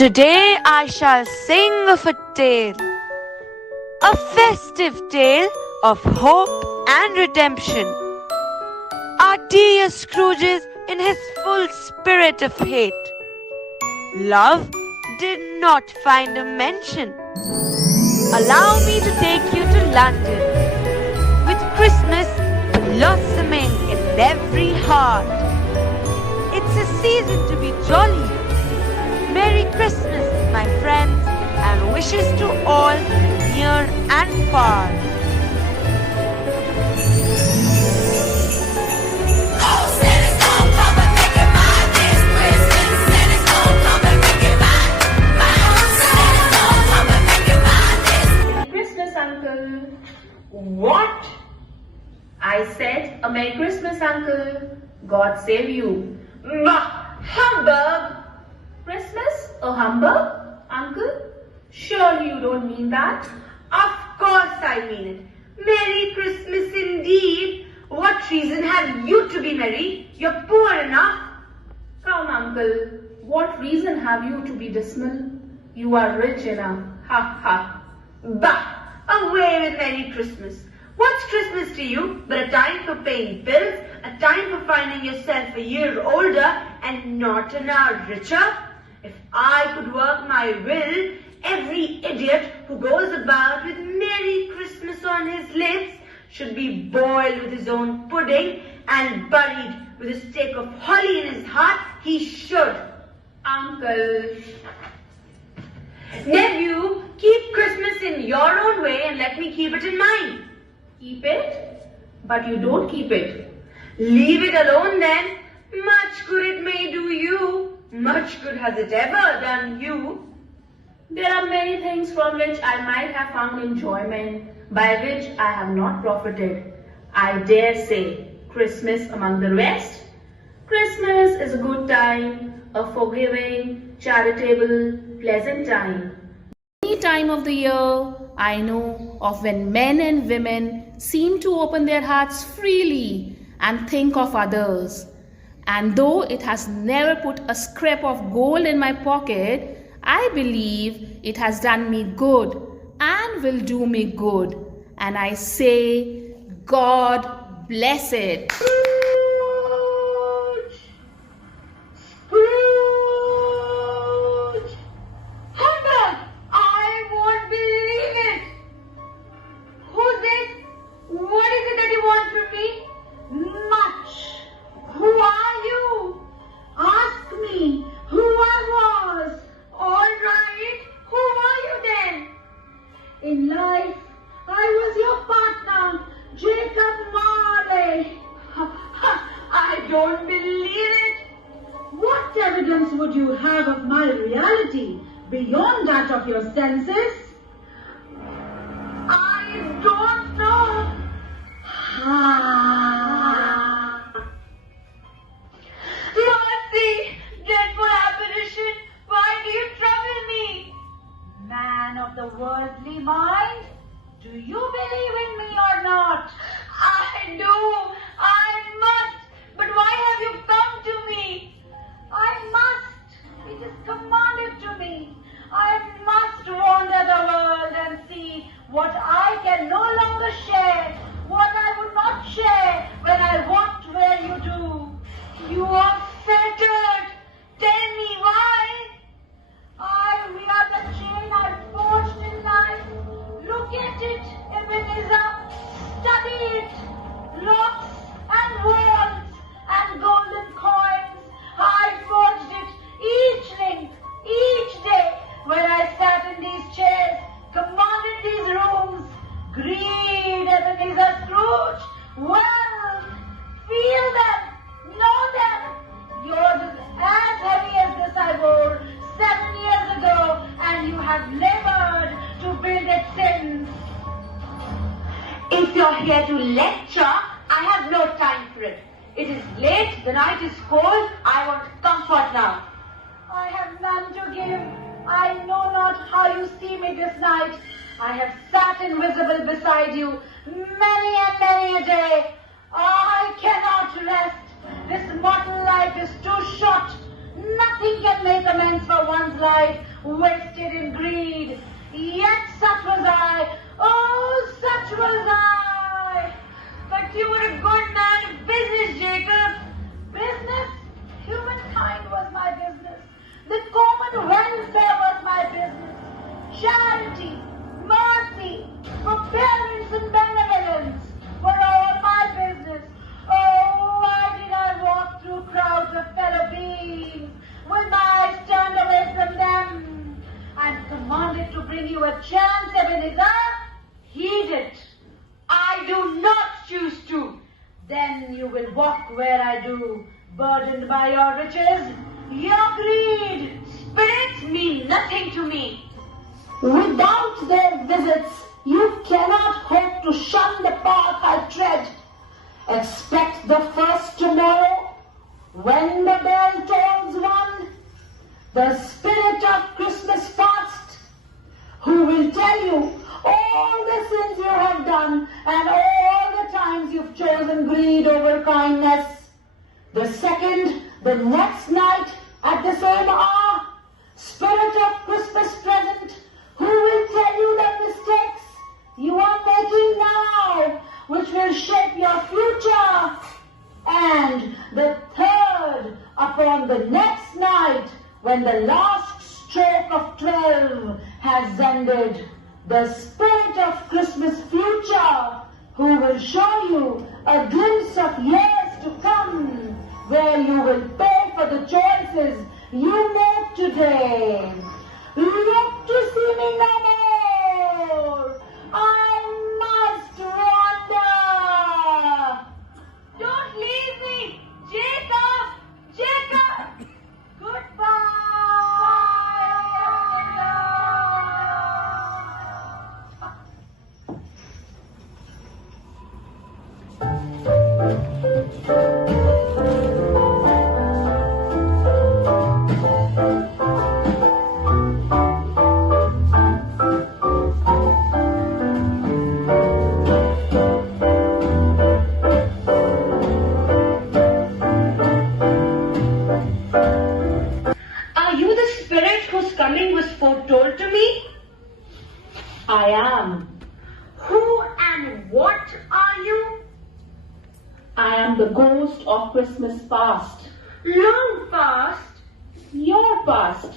Today I shall sing of a tale, a festive tale of hope and redemption. Our dear Scrooge's in his full spirit of hate. Love did not find a mention. Allow me to take you to London, with Christmas blossoming in every heart. It's a season to be jolly. Merry Christmas, my friends, and wishes to all near and far. Christmas, Uncle. What? I said a Merry Christmas, Uncle. God save you. Bah! Humbug! Christmas? A humbug, Uncle? Surely you don't mean that? Of course I mean it. Merry Christmas indeed. What reason have you to be merry? You're poor enough. Come, Uncle. What reason have you to be dismal? You are rich enough. Ha ha. Bah! Away with Merry Christmas. What's Christmas to you but a time for paying bills, a time for finding yourself a year older and not an hour richer? If I could work my will, every idiot who goes about with Merry Christmas on his lips should be boiled with his own pudding and buried with a stake of holly in his heart. He should. Uncle. Nephew, keep Christmas in your own way and let me keep it in mine. Keep it? But you don't keep it. Leave it alone then. Much good it may do you. Much good has it ever done you. There are many things from which I might have found enjoyment, by which I have not profited. I dare say, Christmas among the rest. Christmas is a good time, a forgiving, charitable, pleasant time. Any time of the year I know of when men and women seem to open their hearts freely and think of others. And though it has never put a scrap of gold in my pocket, I believe it has done me good and will do me good. And I say, God bless it. In life, I was your partner, Jacob Marley. I don't believe it. What evidence would you have of my reality beyond that of your senses? I don't know. Mercy, dreadful apparition, why do you trouble me? Man of the worldly mind, do you believe in me or not? I do. I must. But why have you come to me? I must. It is commanded to me. I must wander the world and see what I can no longer share, what I would not share when I walked where you do. You are fettered. Tell me why. I wear the chain I forged in life. Look at it, Ebenezer. Study it. Locks and walls and golden coins. I forged it each link, each day when I sat in these chairs, commanded these rooms. Greed, Ebenezer Scrooge. Well, feel them, know them. Yours is as heavy as this I wore 7 years ago, and you have labored to build it since. If you're here to lecture, I have no time for it. It is late, the night is cold, I want comfort now. I have none to give. I know not how you see me this night. I have sat invisible beside you many and many a day. I cannot rest. This mortal life is too short. Nothing can make amends for one's life wasted in greed. Yet such was I, oh, such was I. But you were a good man of business, Jacob. Business? Humankind was my business. The common welfare was my business. Charity, mercy, forbearance and benevolence were all my business. Oh, why did I walk through crowds of fellow beings with my eyes turned away from them? I'm commanded to bring you a chance, Ebenezer. Heed it. I do not choose to. Then you will walk where I do, burdened by your riches, your greed. Spirits mean nothing to me. Without their visits, you cannot hope to shun the path I tread. Expect the first tomorrow, when the bell tolls one, the spirit of Christmas fast, who will tell you all the sins you have done and all the times you've chosen greed over kindness. The second, the next night, at the same hour, spirit of Christmas present, who will tell you the mistakes you are making now, which will shape your future. And the third, upon the next night, when the last stroke of 12 has ended, the spirit of Christmas future, who will show you a glimpse of years to come, where you will pay for the choices you make today. Look to see me no more. I must wander. Don't leave me, Jacob! Jacob! Goodbye! Are you the spirit whose coming was foretold to me? I am. Who and what are you? I am the ghost of Christmas past. Long past. Your past.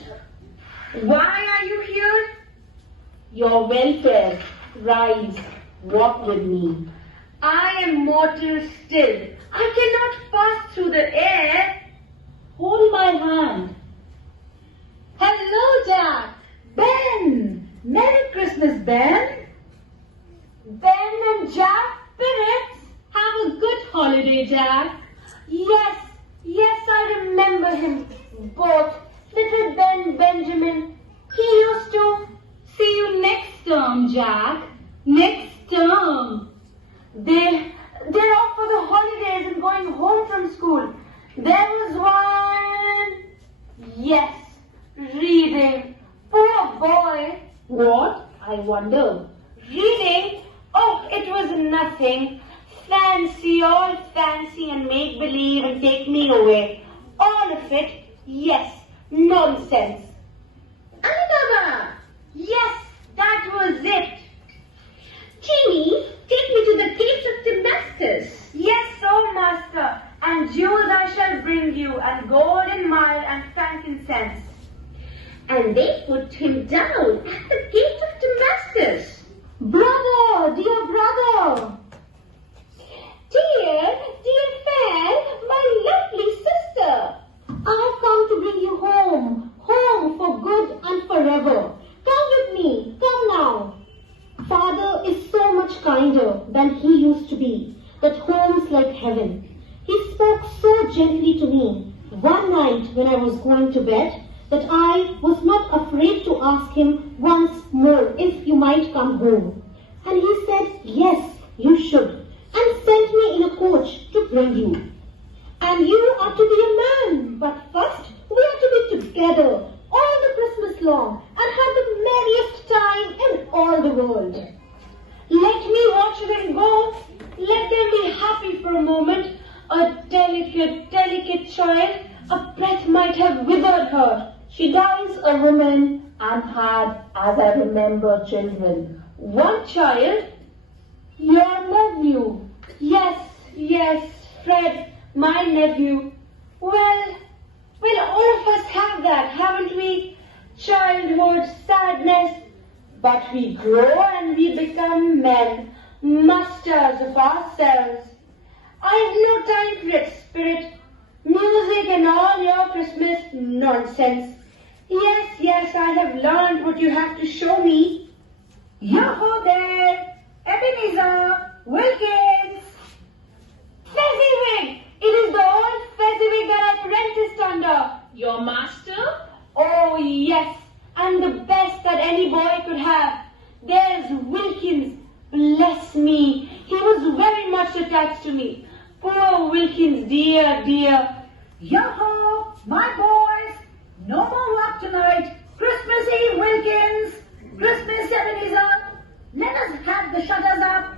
Why are you here? Your welfare. Rise. Walk with me. I am mortal still. I cannot pass through the air. Hold my hand. Hello, Jack. Ben. Merry Christmas, Ben. Ben and Jack, spirits. Have a good holiday, Jack. Yes, I remember him. Both. Little Ben Benjamin. He used to. See you next term, Jack. Next term. They're off for the holidays and going home from school. There was one. Yes, reading. Poor boy. What? I wonder. Reading? Oh, it was nothing. Fancy, all fancy and make-believe and take me away. All of it, yes, nonsense. Annababa! Yes, that was it. Jimmy, take me to the caves of Damascus. Yes, oh master, and jewels I shall bring you, and gold and myrrh and frankincense. And they put him down at the gate of Damascus. Brother, dear brother. Dear fan, my lovely sister. I've come to bring you home. Home for good and forever. Come with me. Come now. Father is so much kinder than he used to be, that home's like heaven. He spoke so gently to me one night when I was going to bed that I was not afraid to ask him once more if you might come home. And he said, yes, you should, and sent me in a coach to bring you. And you are to be a man, but first we are to be together all the Christmas long and have the merriest time in all the world. Let me watch them go. Let them be happy for a moment. A delicate child, a breath might have withered her. She dies a woman and had, as I remember, children. One child? Your nephew. Yes, Fred, my nephew. Well, all of us have that, haven't we? Childhood, sadness. But we grow and we become men, masters of ourselves. I have no time for it, spirit. Music and all your Christmas nonsense. Yes, I have learned what you have to show me. Yoo-hoo there! Ebenezer! Wilkins! Fezziwig! It is the old Fezziwig that I apprenticed under. Your master? Oh, yes, and the best that any boy could have. There's Wilkins. Bless me. He was very much attached to me. Poor Wilkins, dear. Yoo-hoo! My boys! No more work tonight. Christmas Eve, Wilkins! Christmas, Ebenezer! Let us have the shutters up.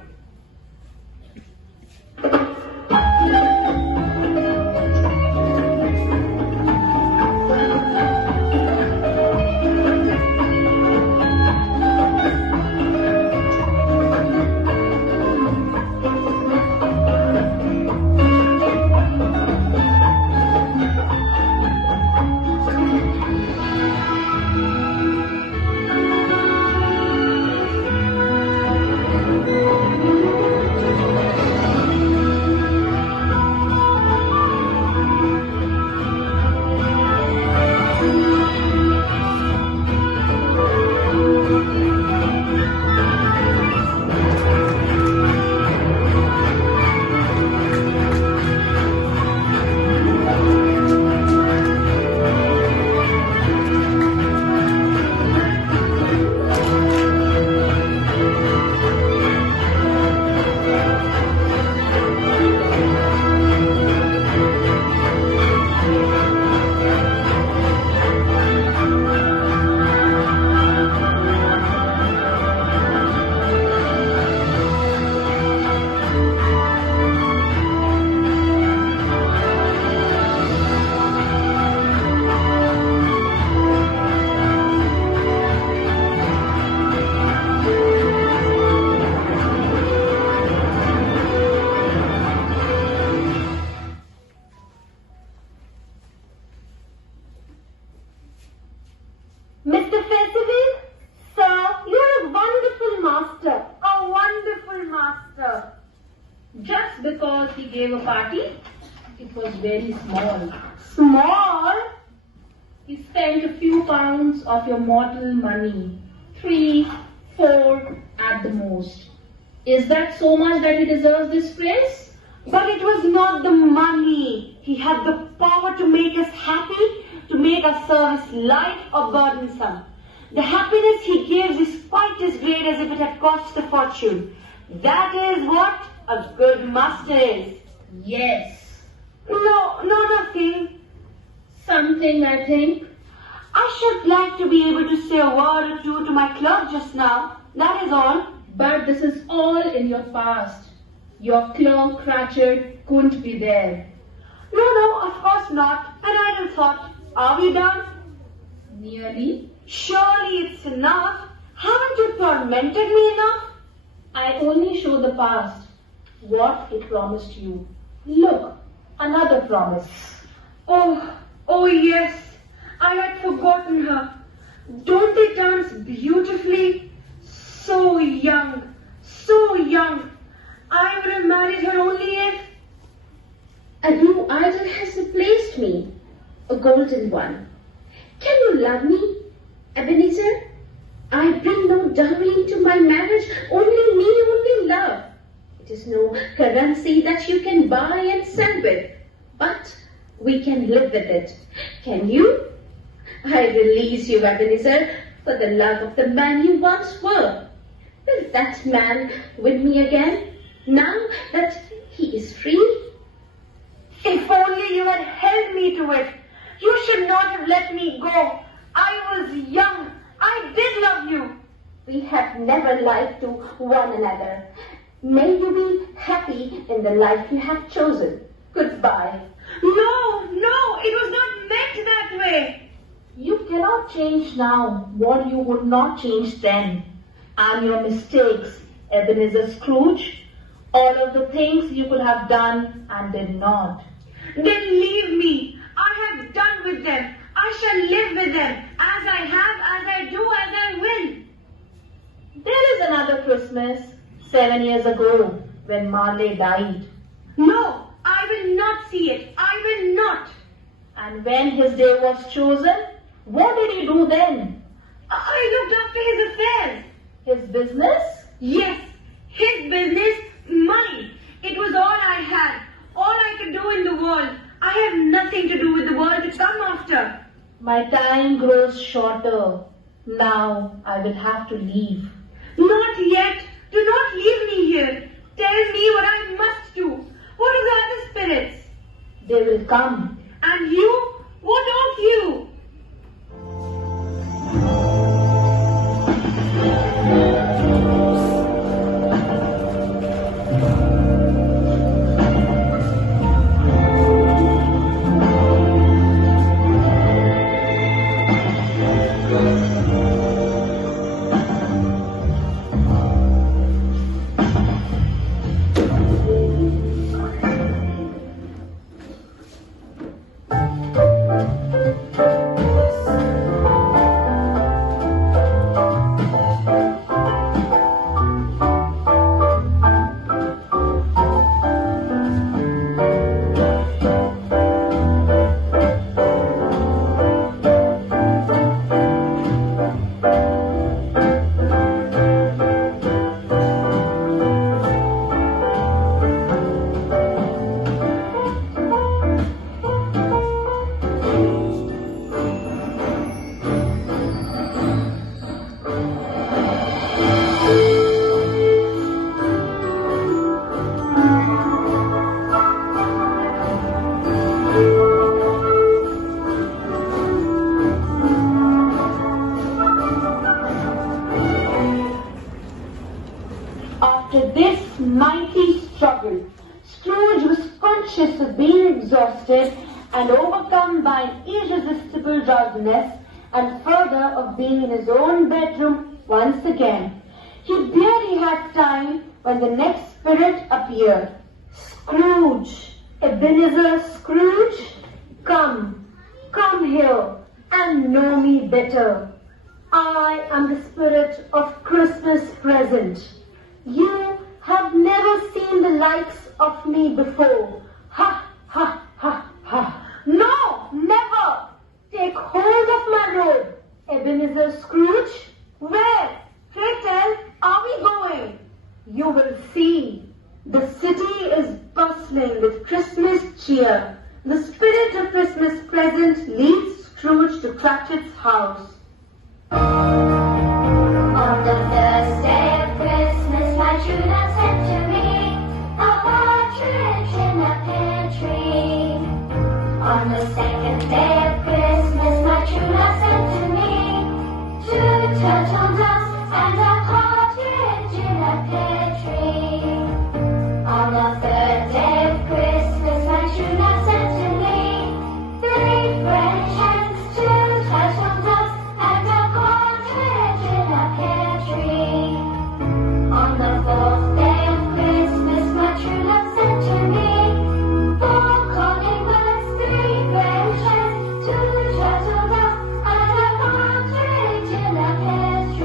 Mr. Fezziwig, sir, you're a wonderful master. A wonderful master. Just because he gave a party, it was very small. Small? He spent a few pounds of your mortal money. 3, 4 at the most. Is that so much that he deserves this praise? But it was not the money. He had the power to make us happy, to make our service light or burdensome. The happiness he gives is quite as great as if it had cost a fortune. That is what a good master is. Yes. No, nothing. Something, I think. I should like to be able to say a word or two to my clerk just now. That is all. But this is all in your past. Your clerk Cratchit couldn't be there. No, of course not. An idle thought. Are we done? Nearly. Surely it's enough. Haven't you tormented me enough? I only show the past. What it promised you. Look, another promise. Oh yes. I had forgotten her. Don't they dance beautifully? So young. I would have married her only if... A new idol has replaced me, a golden one. Can you love me, Ebenezer? I bring no dowry into my marriage, only me, only love. It is no currency that you can buy and sell with, but we can live with it. Can you? I release you, Ebenezer, for the love of the man you once were. Will that man win me again, now that he is free? If only you had held me to it. You should not have let me go. I was young. I did love you. We have never lied to one another. May you be happy in the life you have chosen. Goodbye. No, it was not meant that way. You cannot change now what you would not change then. And your mistakes, Ebenezer Scrooge, all of the things you could have done and did not. Then leave me. I have done with them. I shall live with them as I have, as I do, as I will. There is another Christmas 7 years ago when Marley died. No, I will not see it. I will not. And when his day was chosen, what did he do then? I looked after his affairs. His business? Yes, his business, mine. It was all I had, all I could do in the world. I have nothing to do with the world to come after. My time grows shorter. Now I will have to leave. Not yet. Do not leave me here. Tell me what I must do. What of the other spirits? They will come. And you? What of you? After this mighty struggle, Scrooge was conscious of being exhausted and overcome by an irresistible drowsiness, and further of being in his own bedroom once again. He barely had time when the next spirit appeared. Scrooge, Ebenezer Scrooge, come here and know me better. I am the spirit of Christmas present. You have never seen the likes of me before. Ha, ha, ha, ha. No, never. Take hold of my robe, Ebenezer Scrooge. Where, pray tell, are we going? You will see. The city is bustling with Christmas cheer. The spirit of Christmas present leads Scrooge to Cratchit's house. On the first day of Christmas, my true love sent to me a partridge in a pear tree. On the second day of Christmas, my true love sent to me 2 turtle doves and a partridge in a pear tree. On the third day of Christmas, my true love sent to me 3 French hens, 2 turtle doves, and a partridge in a pear tree. On the fourth day of Christmas, my true love sent to me 4 calling birds, 3 French hens, 2 turtle doves, and a partridge in a pear tree.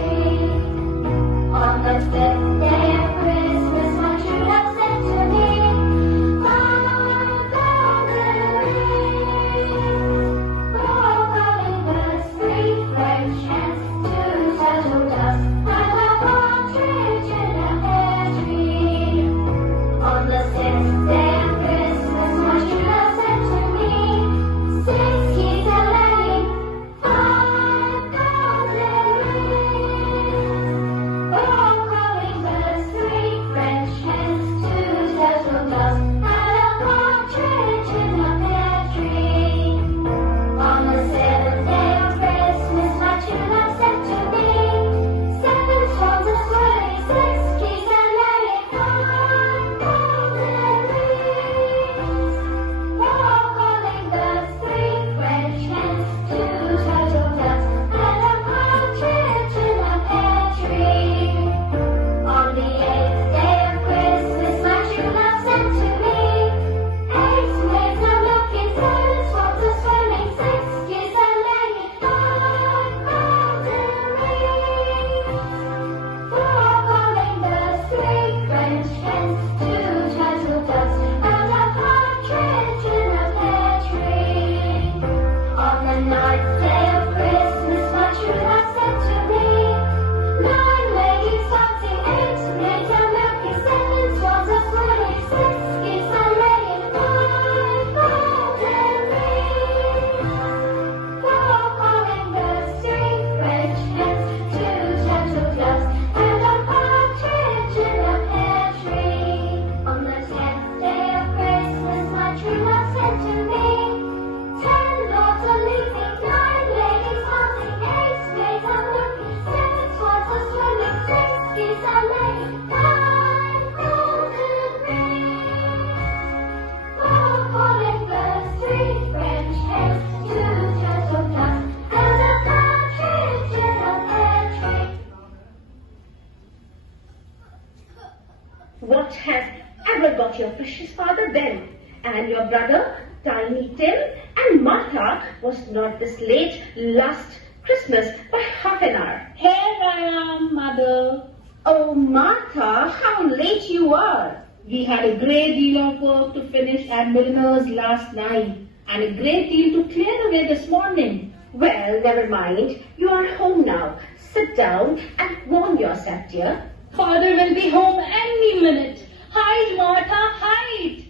what has ever got your precious father then? And your brother, Tiny Tim, and Martha was not this late last Christmas by half an hour. Here I am, Mother. Oh, Martha, how late you are. We had a great deal of work to finish at Milner's last night and a great deal to clear away this morning. Well, never mind. You are home now. Sit down and warm yourself, dear. Father will be home any minute. Hide, Martha, hide.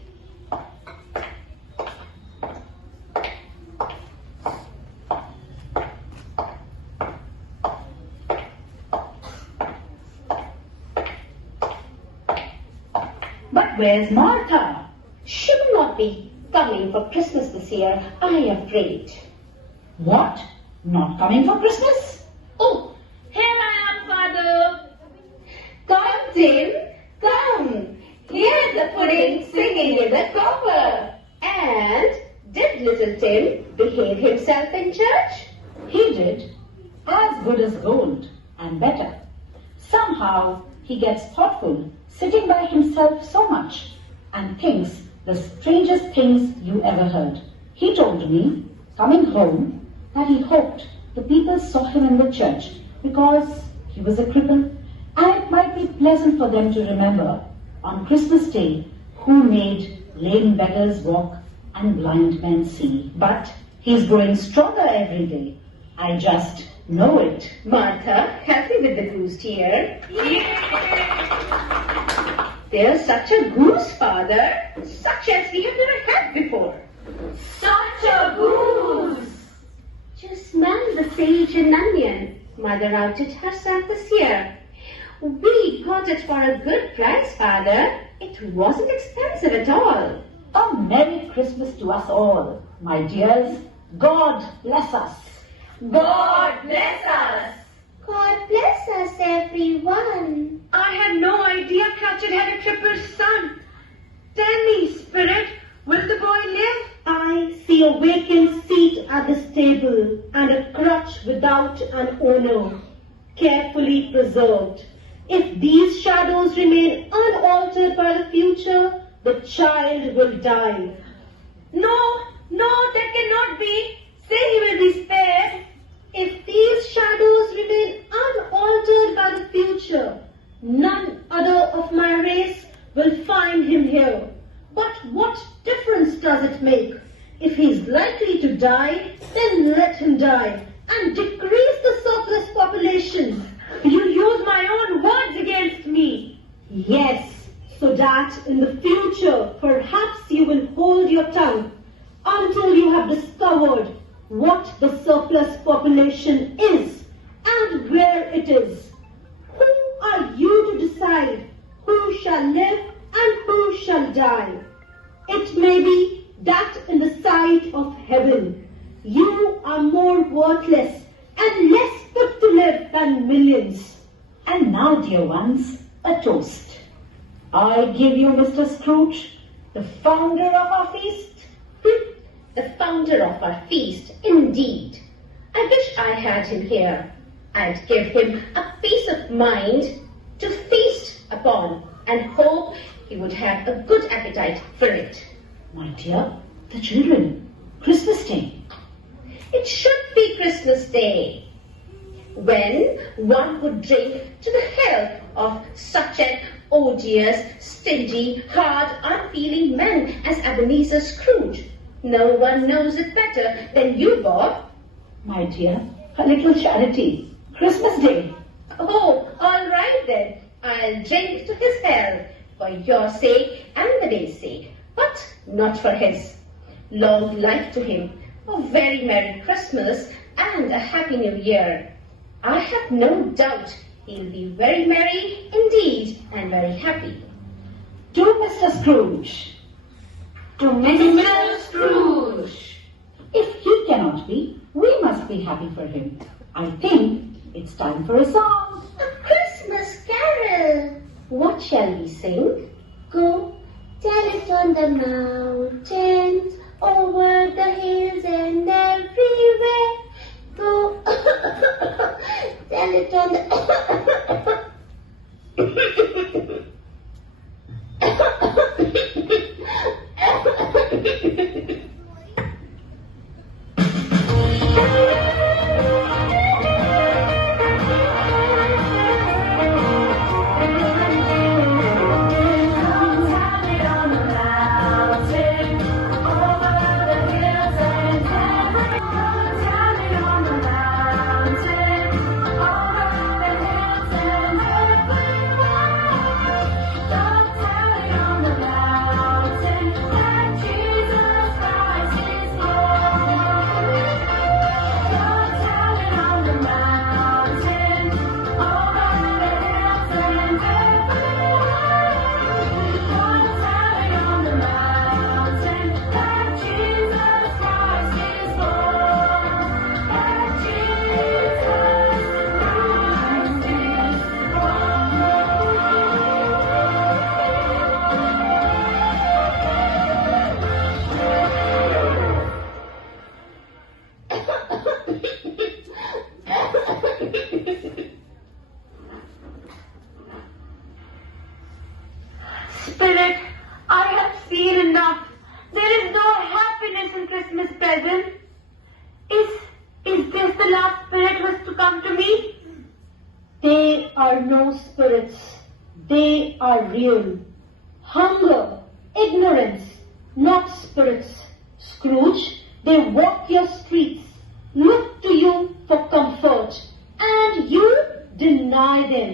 But where's Martha? She will not be coming for Christmas this year, I am afraid. What? Not coming for Christmas? Oh, here I am, Father. Come, Tim, come. Hear the pudding singing in the copper. And did little Tim behave himself in church? He did. As good as gold, and better. Somehow he gets thoughtful, sitting by himself so much, and thinks the strangest things you ever heard. He told me, coming home, that he hoped the people saw him in the church because he was a cripple, and it might be pleasant for them to remember on Christmas Day who made lame beggars walk and blind men see. But he's growing stronger every day. I just know it. Martha, happy with the goose, dear. There's such a goose, Father, such as we have never had before. Such a goose! Just smell the sage and onion. Mother outed herself this year. We got it for a good price, Father. It wasn't expensive at all. A Merry Christmas to us all, my dears. God bless us. God bless us! God bless us, everyone. I had no idea Cratchit had a crippled son. Tell me, Spirit, will the boy live? I see a vacant seat at the stable and a crutch without an owner, carefully preserved. If these shadows remain unaltered by the future, the child will die. No, that cannot be. Say he will be spared. If these shadows remain unaltered by the future, none other of my race will find him here. But what difference does it make? If he is likely to die, then let him die and decrease the surplus population. You use my own words against me. Yes, so that in the future perhaps you will hold your tongue until you have discovered what the surplus population is and where it is. Who are you to decide who shall live and who shall die? It may be that in the sight of heaven you are more worthless and less fit to live than millions. And now, dear ones, a toast. I give you Mr. Scrooge, the founder of our feast. The founder of our feast, indeed. I wish I had him here. I'd give him a peace of mind to feast upon and hope he would have a good appetite for it. My dear, the children, Christmas Day. It should be Christmas Day, when one would drink to the health of such an odious, stingy, hard, unfeeling man as Ebenezer Scrooge. No one knows it better than you, Bob. My dear, a little charity. Christmas Day. Oh, all right then. I'll drink to his health for your sake and the day's sake, but not for his. Long life to him, a very Merry Christmas and a Happy New Year. I have no doubt he'll be very merry indeed and very happy. To Mr. Scrooge. To Mr. Scrooge. If he cannot be, we must be happy for him. I think it's time for a song. A Christmas carol. What shall we sing? Go tell it on the mountains, over the hills and everywhere. Go tell it on the are no spirits. They are real. Hunger, ignorance, not spirits. Scrooge, they walk your streets, look to you for comfort, and you deny them.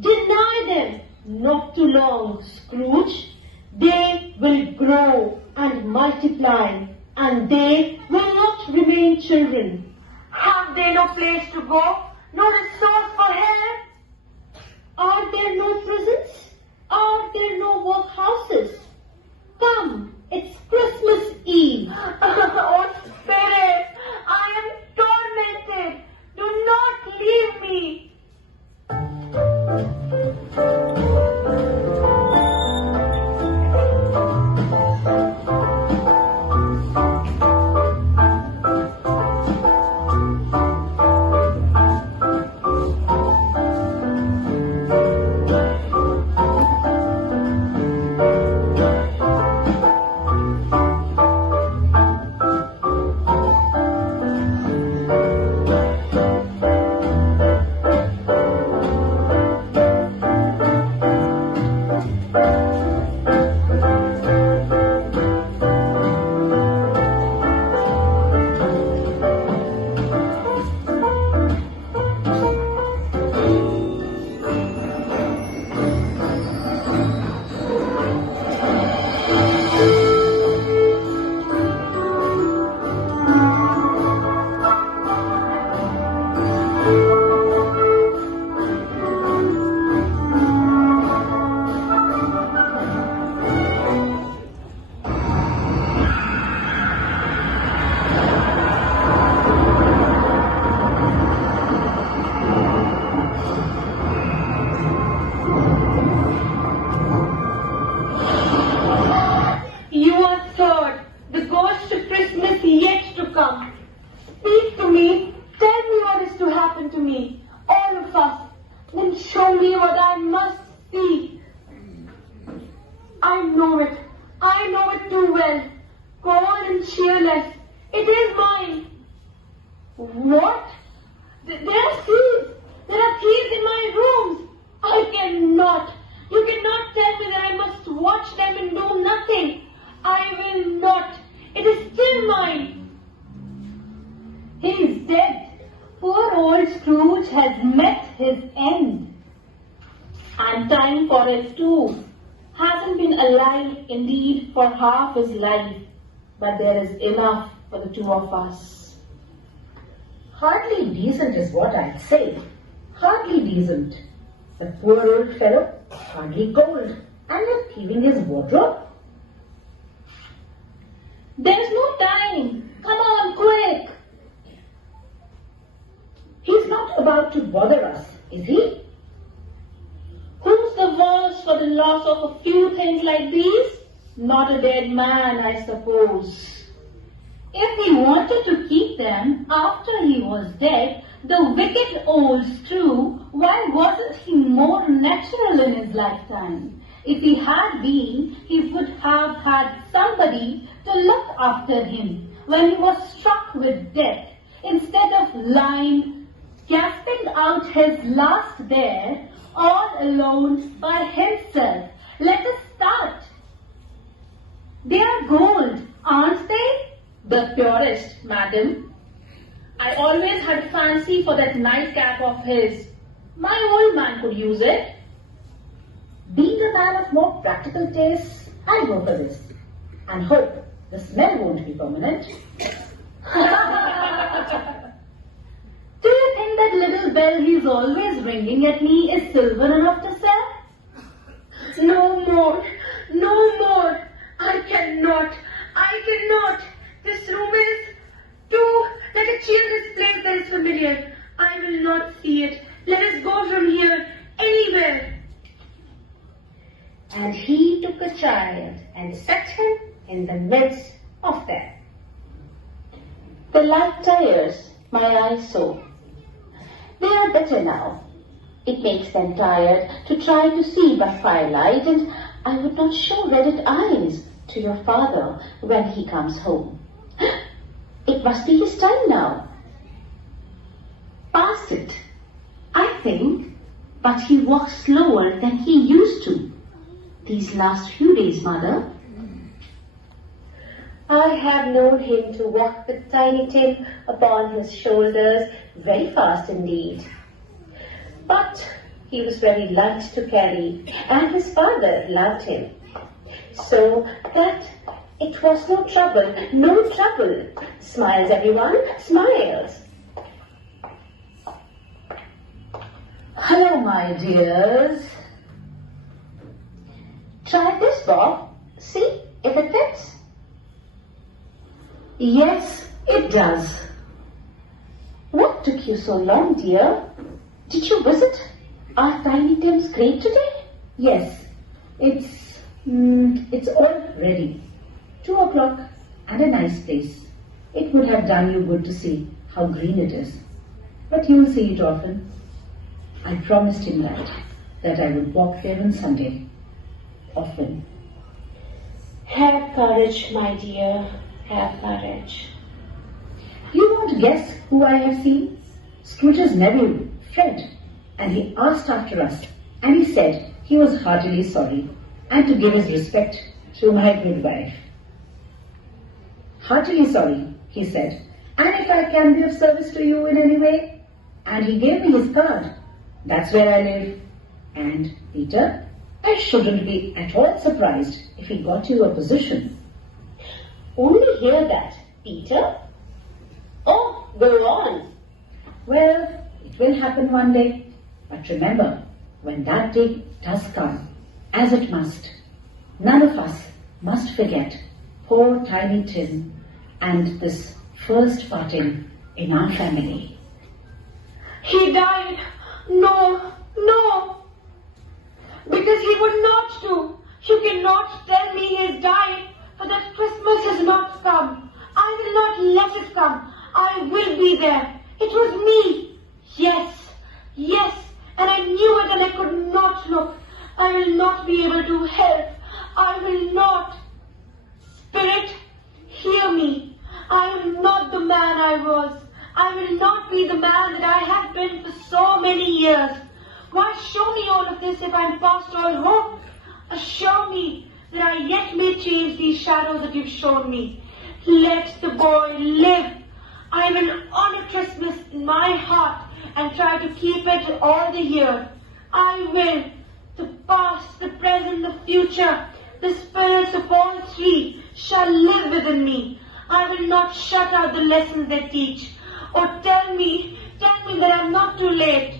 Deny them. Not too long, Scrooge. They will grow and multiply, and they will not remain children. Have they no place to go? No resource for help? Are there no prisons? Are there no workhouses? Come, it's Christmas Eve. Oh, Spirit, I am tormented. Do not leave me. Half his life, but there is enough for the two of us. Hardly decent is what I'd say. Hardly decent. The poor old fellow, hardly gold, and yet thieving his wardrobe. There's no time. Come on, quick. He's not about to bother us, is he? Who's the worse for the loss of a few things like these? Not a dead man, I suppose. If he wanted to keep them after he was dead, the wicked old Screw, why wasn't he more natural in his lifetime? If he had been, he would have had somebody to look after him when he was struck with death, instead of lying, gasping out his last there, all alone by himself. Let us start. They are gold, aren't they? The purest, madam. I always had a fancy for that nightcap of his. My old man could use it. Being a man of more practical tastes, I'll go for this. And hope the smell won't be permanent. Do you think that little bell he's always ringing at me is silver enough to sell? No more. No more. I cannot. This room is too like a cheerless place that is familiar. I will not see it. Let us go from here anywhere. And he took a child and set him in the midst of them. The light tires my eyes so. They are better now. It makes them tired to try to see by firelight, and I would not show redded eyes to your father when he comes home. It must be his time now. Past it, I think. but he walks slower than he used to. These last few days, Mother. I have known him to walk with Tiny Tim upon his shoulders very fast indeed. But he was very light to carry, and his father loved him. So that it was no trouble, no trouble. Smiles, everyone, smiles. Hello, my dears. Try this, Bob. See if it fits. Yes, it does. What took you so long, dear? Did you visit our Tiny Tim's grave today? Yes, it's all ready. 2 o'clock and a nice place. It would have done you good to see how green it is. But you'll see it often. I promised him that I would walk there on Sunday. Often. Have courage, my dear, have courage. You want to guess who I have seen? Scrooge's nephew, Fred. And he asked after us, and he said he was heartily sorry, and to give his respect to my good wife. Heartily sorry, he said, and if I can be of service to you in any way. And he gave me his card. That's where I live. And, Peter, I shouldn't be at all surprised if he got you a position. Only hear that, Peter. Oh, go on. Well, it will happen one day. But remember, when that day does come, as it must, none of us must forget poor Tiny Tim and this first parting in our family. He died. No, no. Because he would not do. You cannot tell me he has died, for that Christmas has not come. I will not let it come. I will be there. It was me. Yes, yes. And I knew it and I could not look. I will not be able to help. I will not. Spirit, hear me. I am not the man I was. I will not be the man that I have been for so many years. Why show me all of this if I am past all hope? Assure me that I yet may change these shadows that you've shown me. Let the boy live. I will honor Christmas in my heart and try to keep it all the year. I will. The past, the present, the future, the spirits of all three shall live within me. I will not shut out the lessons they teach. Or tell me that I'm not too late.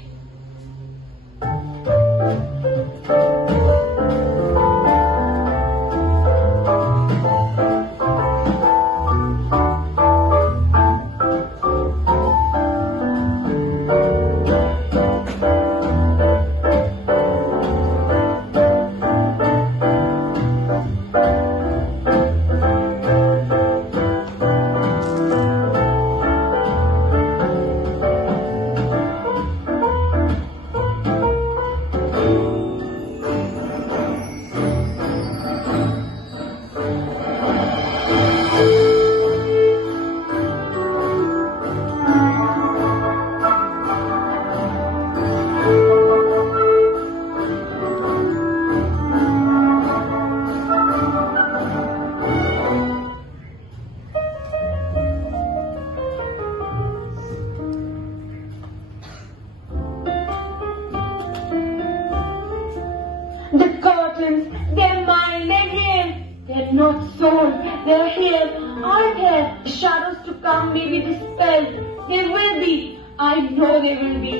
The curtains, they're mine, they're here. They're not sold, they're here, are here. The shadows to come may be dispelled. They will be. I know they will be.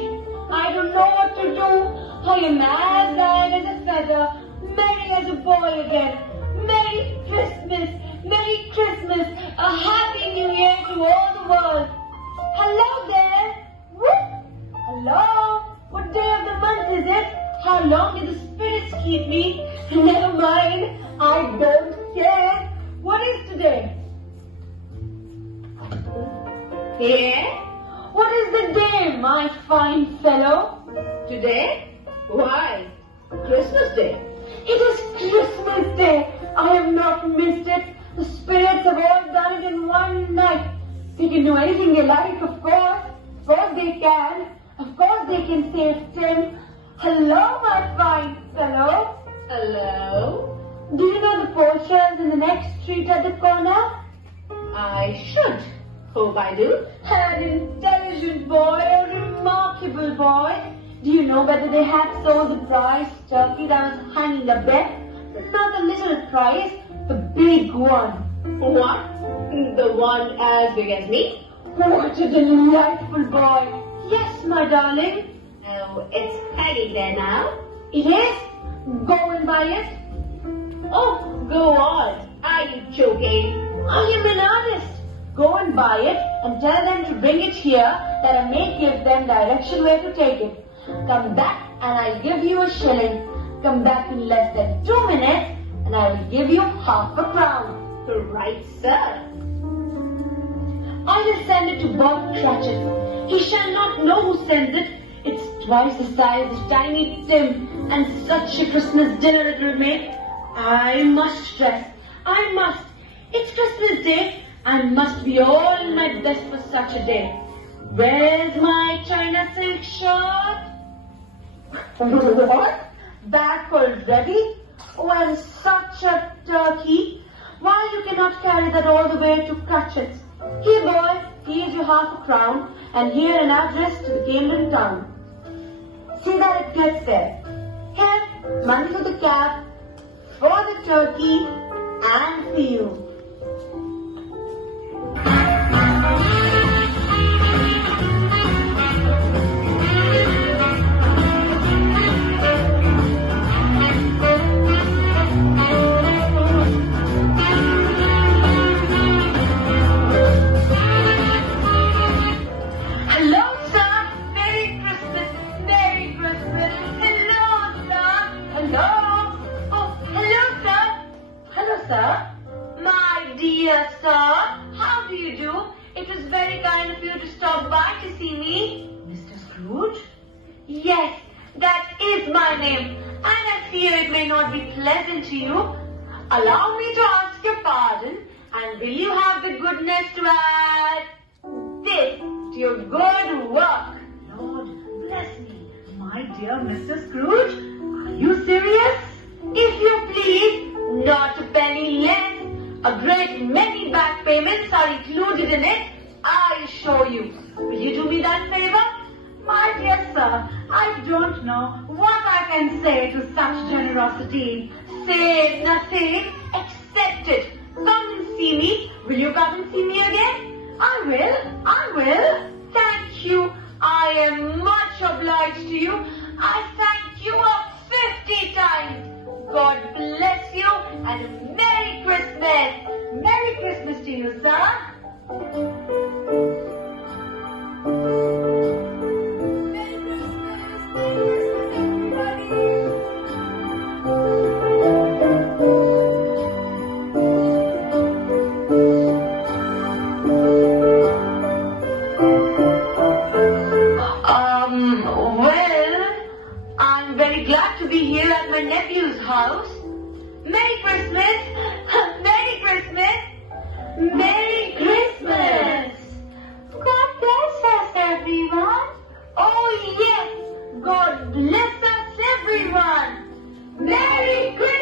I don't know what to do. I am as light as a feather, merry as a boy again. Merry Christmas, Merry Christmas, a Happy New Year to all the world. Hello there. Whoop. Hello. What day of the month is it? How long did the spirits keep me? Never mind, I don't care. What is today? Yeah? What is the day, my fine fellow? Today? Why? Christmas Day. It is Christmas Day. I have not missed it. The spirits have all done it in one night. They can do anything they like, of course. Of course they can. Of course they can save Tim. Hello, my fine fellow. Hello? Do you know the poachers in the next street at the corner? I should. Hope I do. An intelligent boy, a remarkable boy. Do you know whether they have sold the prize turkey that was hanging a bet? Not a little prize, the big one. What? The one as big as me? What a delightful boy. Yes, my darling. Oh, it's Peggy there now. Yes, go and buy it. Oh, go on. Are you joking? I am an artist. Go and buy it and tell them to bring it here that I may give them direction where to take it. Come back and I'll give you a shilling. Come back in less than 2 minutes and I will give you half a crown. Right, sir. I will send it to Bob Cratchit. He shall not know who sends it. It's twice the size of Tiny Tim, and such a Christmas dinner it will make. I must dress. I must. It's Christmas Day. I must be all in my best for such a day. Where's my China silk shirt? What? Back already? Oh, and such a turkey. Why you cannot carry that all the way to Cratchit's? Here, boy, here's your half a crown, and here an address to the Camden town. See that it gets there. Here, money for the cab, for the turkey, and for you. Yes, that is my name, and I fear it may not be pleasant to you. Allow me to ask your pardon, and will you have the goodness to add this to your good work? Lord, bless me. My dear Mr. Scrooge, are you serious? If you please, not a penny less. A great many back payments are included in it, I assure you. Will you do me that favor? My dear sir, I don't know what I can say to such generosity. Say nothing, accept it. Come and see me. Will you come and see me again? I will. Thank you. I am much obliged to you. I thank you 50 times. God bless you and a Merry Christmas. Merry Christmas to you, sir. House. Merry Christmas! Merry Christmas! Merry Christmas! God bless us, everyone. Oh yes! God bless us, everyone! Merry Christmas!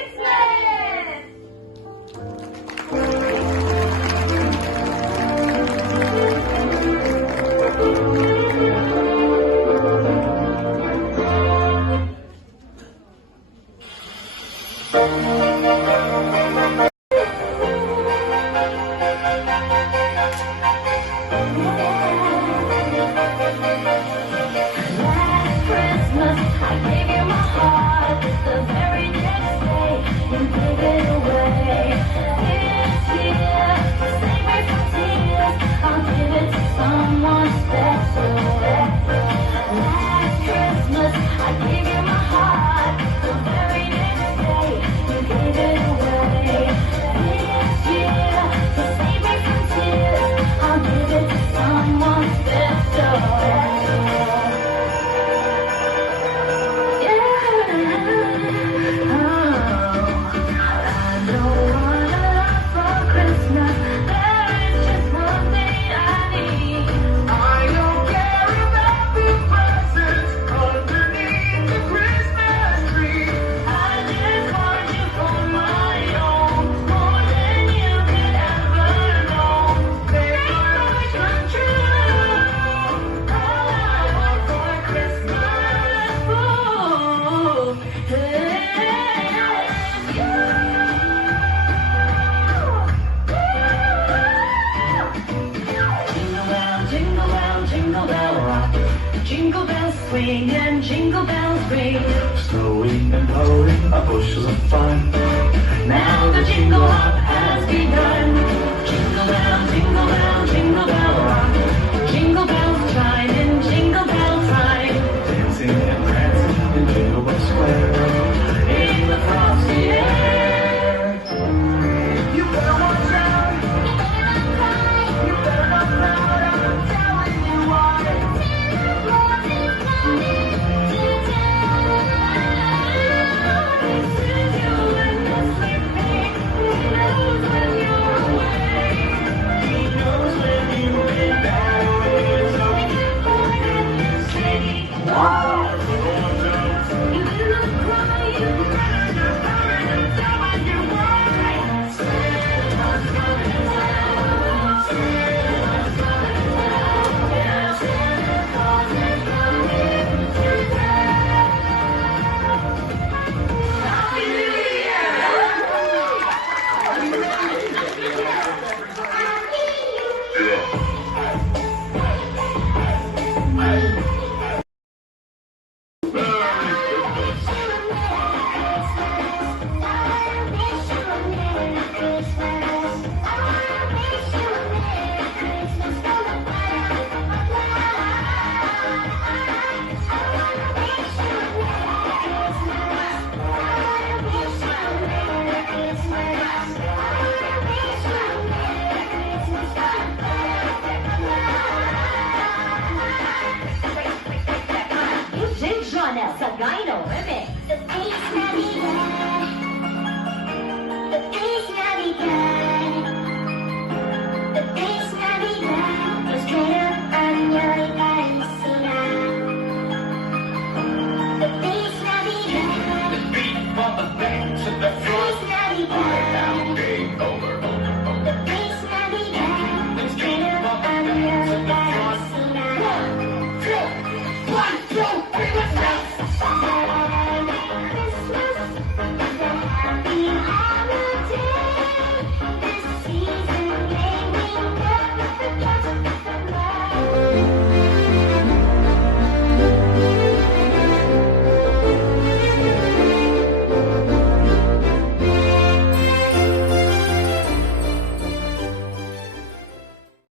when jingle bells ring. Snowing and blowing are bushels of fun. Now the jingle hop has begun. Jingle bell, jingle bell rock. Jingle bells chime in jingle bell time. Dancing and prancing in Jingle Bell Square. In the frosty air. You better watch out. You better not cry. I'm telling you why. He knows when you've been bad ways. So keep quiet and steady. You better not cry. You better not hurry. I'm telling you why. Santa's coming to town. Santa's coming to town. Yeah, Santa Claus is coming to town. Happy New Year! Giornel Sagaino Remix.